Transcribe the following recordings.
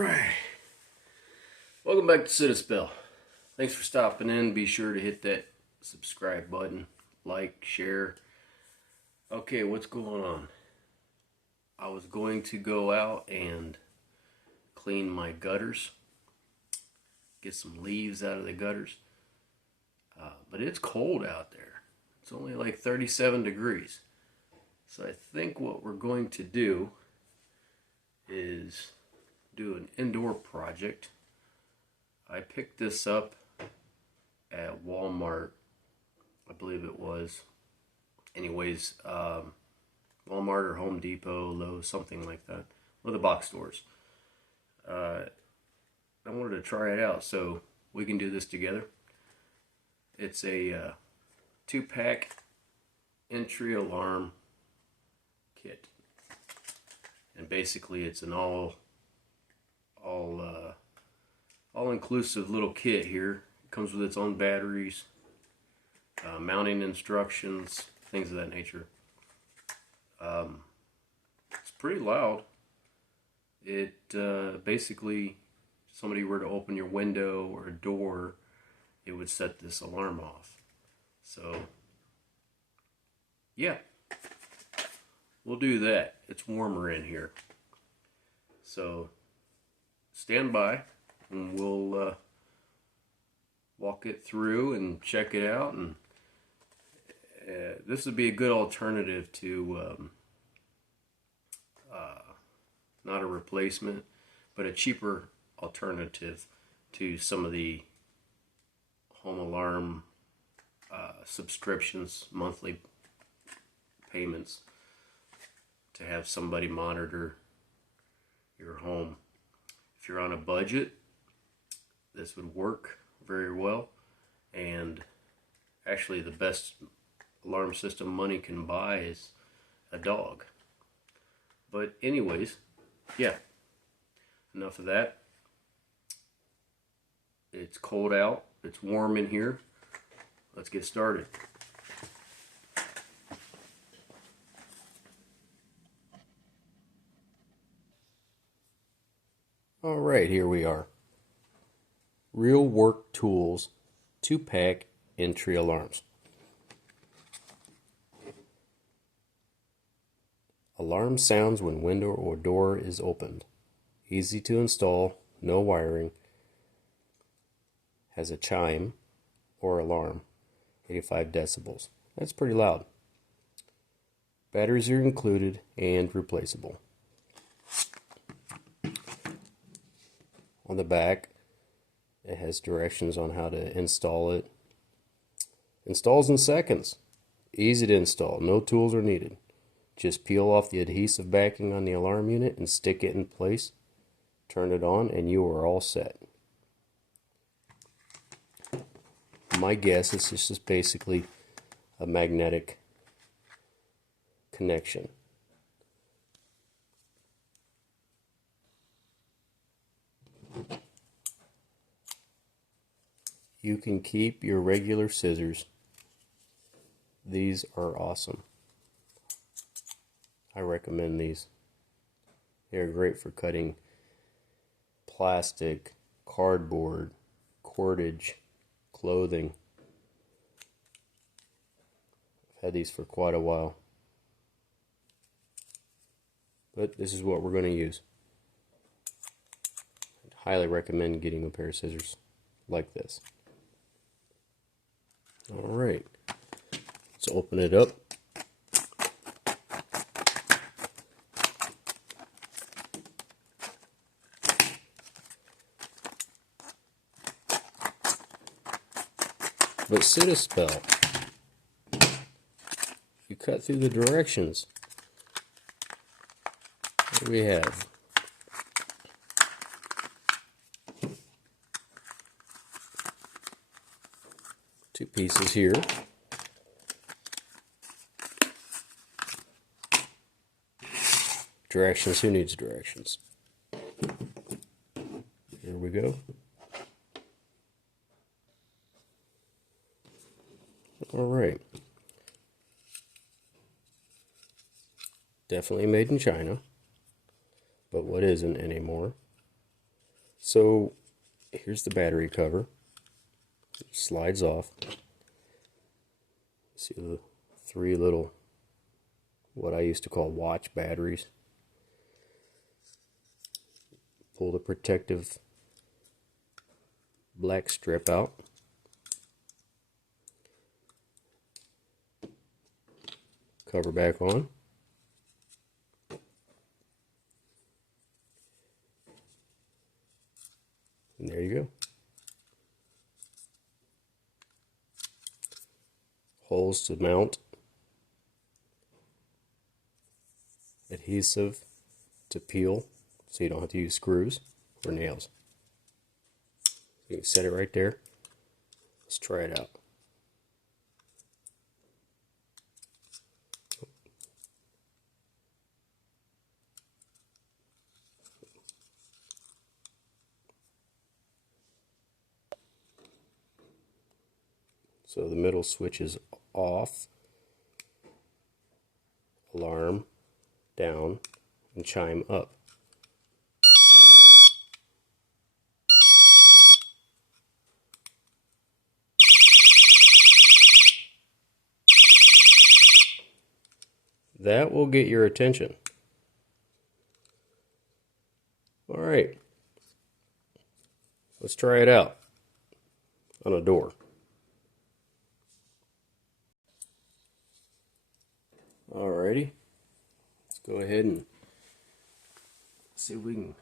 Alright, welcome back to Citispell. Thanks for stopping in. Be sure to hit that subscribe button, like, share. Okay, what's going on? I was going to go out and clean my gutters, get some leaves out of the gutters, but it's cold out there. It's only like 37 degrees. So I think what we're going to do is do an indoor project. I picked this up at Walmart, I believe it was. Anyways, Walmart or Home Depot, Lowe's, something like that. One of the box stores. I wanted to try it out so we can do this together. It's a 2-pack entry alarm kit. And basically it's an all-inclusive little kit here. It comes with its own batteries, mounting instructions, things of that nature. It's pretty loud. It basically, if somebody were to open your window or a door, it would set this alarm off. So yeah, we'll do that. It's warmer in here, so stand by and we'll walk it through and check it out. And this would be a good alternative to not a replacement, but a cheaper alternative to some of the home alarm subscriptions, monthly payments, to have somebody monitor your home. If you're on a budget, this would work very well. And actually the best alarm system money can buy is a dog. But anyways, yeah, enough of that. It's cold out, it's warm in here. Let's get started. Alright, here we are. Real Work Tools 2-pack entry alarms. Alarm sounds when window or door is opened. Easy to install, no wiring. Has a chime or alarm, 85 decibels. That's pretty loud. Batteries are included and replaceable. On the back, it has directions on how to install it. Installs in seconds. Easy to install, no tools are needed. Just peel off the adhesive backing on the alarm unit and stick it in place. Turn it on and you are all set. My guess is this is basically a magnetic connection. You can keep your regular scissors. These are awesome. I recommend these. They're great for cutting plastic, cardboard, cordage, clothing. I've had these for quite a while. But this is what we're going to use. I'd highly recommend getting a pair of scissors like this. Alright, let's open it up. But Citispell, you cut through the directions. What do we have? Two pieces here. Directions, who needs directions? Here we go. Alright. Definitely made in China. But what isn't anymore? So here's the battery cover. It slides off. See the three little, what I used to call watch batteries. Pull the protective black strip out. Cover back on. And there you go. Holes to mount. Adhesive to peel, so you don't have to use screws or nails. You can set it right there. Let's try it out. So the middle switch is off, alarm down, and chime up. That will get your attention. All right, let's try it out on a door. Alrighty, let's go ahead and see if we can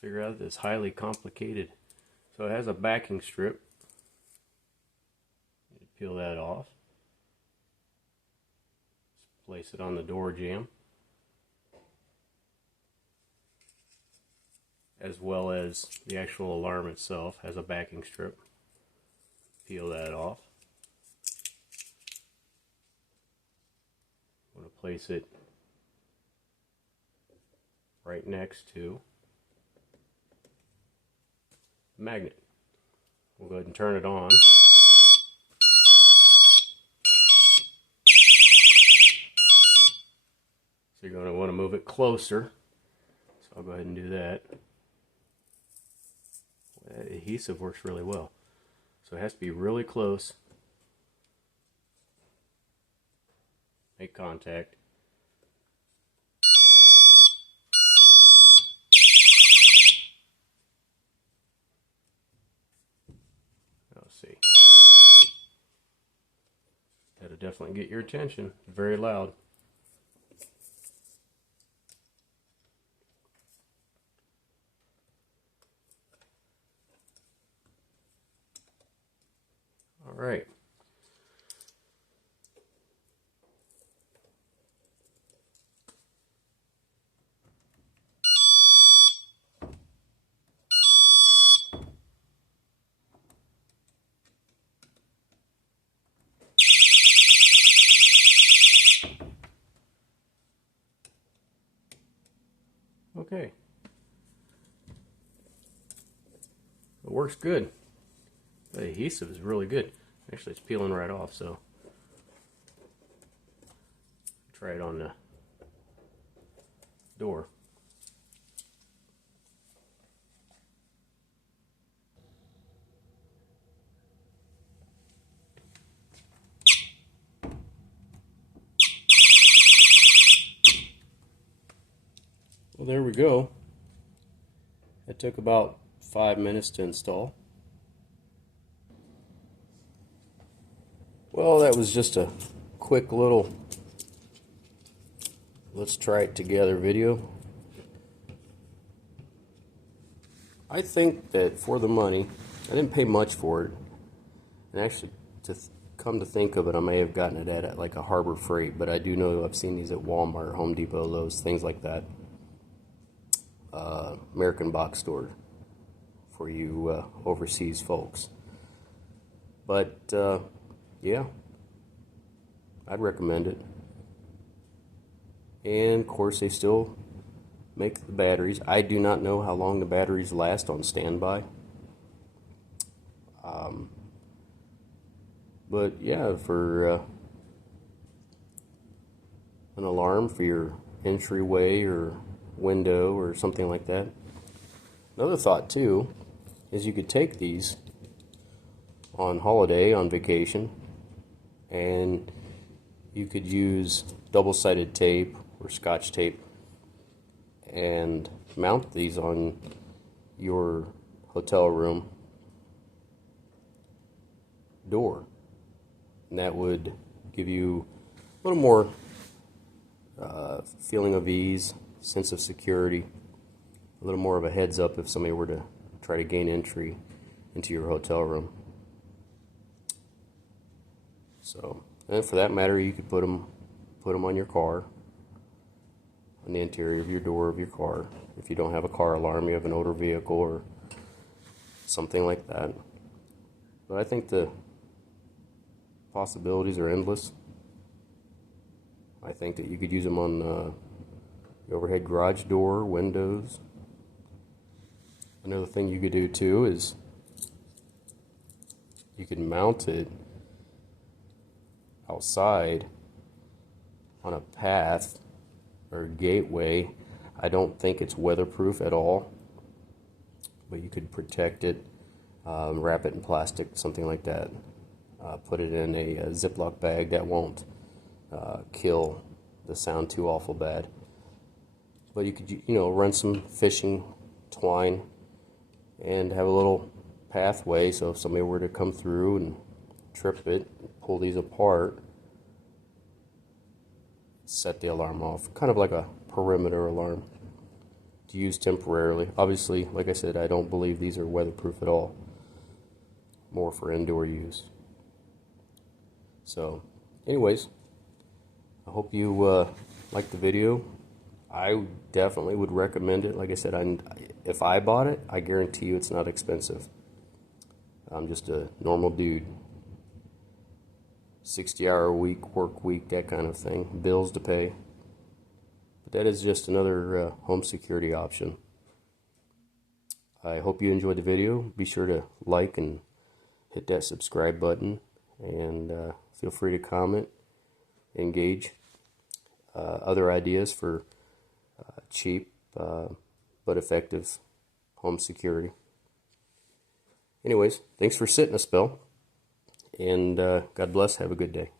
figure out this highly complicated. So it has a backing strip. Peel that off. Place it on the door jamb, as well as the actual alarm itself has a backing strip. Peel that off. I'm going to place it right next to the magnet. We'll go ahead and turn it on. So you're going to want to move it closer. So I'll go ahead and do that. That adhesive works really well. So it has to be really close. Make contact. Let's see. That'll definitely get your attention. Very loud. All right. Okay. It works good. The adhesive is really good. Actually, it's peeling right off, so try it on the door. Well, there we go. It took about 5 minutes to install. Well, that was just a quick little let's try it together video. I think that for the money, I didn't pay much for it. And actually, come to think of it, I may have gotten it at like a Harbor Freight, but I do know I've seen these at Walmart, Home Depot, Lowe's, things like that. American Box Store for you overseas folks. But yeah, I'd recommend it. And of course, they still make the batteries. I do not know how long the batteries last on standby. But yeah, for an alarm for your entryway or window or something like that, Another thought too is you could take these on holiday, on vacation, and you could use double-sided tape or scotch tape and mount these on your hotel room door. And that would give you a little more feeling of ease, sense of security, a little more of a heads up if somebody were to try to gain entry into your hotel room. So, and for that matter, you could put them on your car, on the interior of your door of your car. If you don't have a car alarm, you have an older vehicle or something like that. But I think the possibilities are endless. I think that you could use them on the overhead garage door, windows. Another thing you could do too is you could mount it outside on a path or gateway. I don't think it's weatherproof at all, but you could protect it, wrap it in plastic, something like that. Put it in a Ziploc bag that won't kill the sound too awful bad. But you could, run some fishing twine and have a little pathway, so if somebody were to come through and trip it, pull these apart, set the alarm off. Kind of like a perimeter alarm to use temporarily. Obviously, like I said, I don't believe these are weatherproof at all. More for indoor use. So, anyways, I hope you liked the video. I definitely would recommend it. Like I said, if I bought it, I guarantee you it's not expensive. I'm just a normal dude. 60-hour week, work week, that kind of thing. Bills to pay. But that is just another home security option. I hope you enjoyed the video. Be sure to like and hit that subscribe button. And feel free to comment, engage. Other ideas for cheap but effective home security. Anyways, thanks for sitting a spell, and God bless. Have a good day.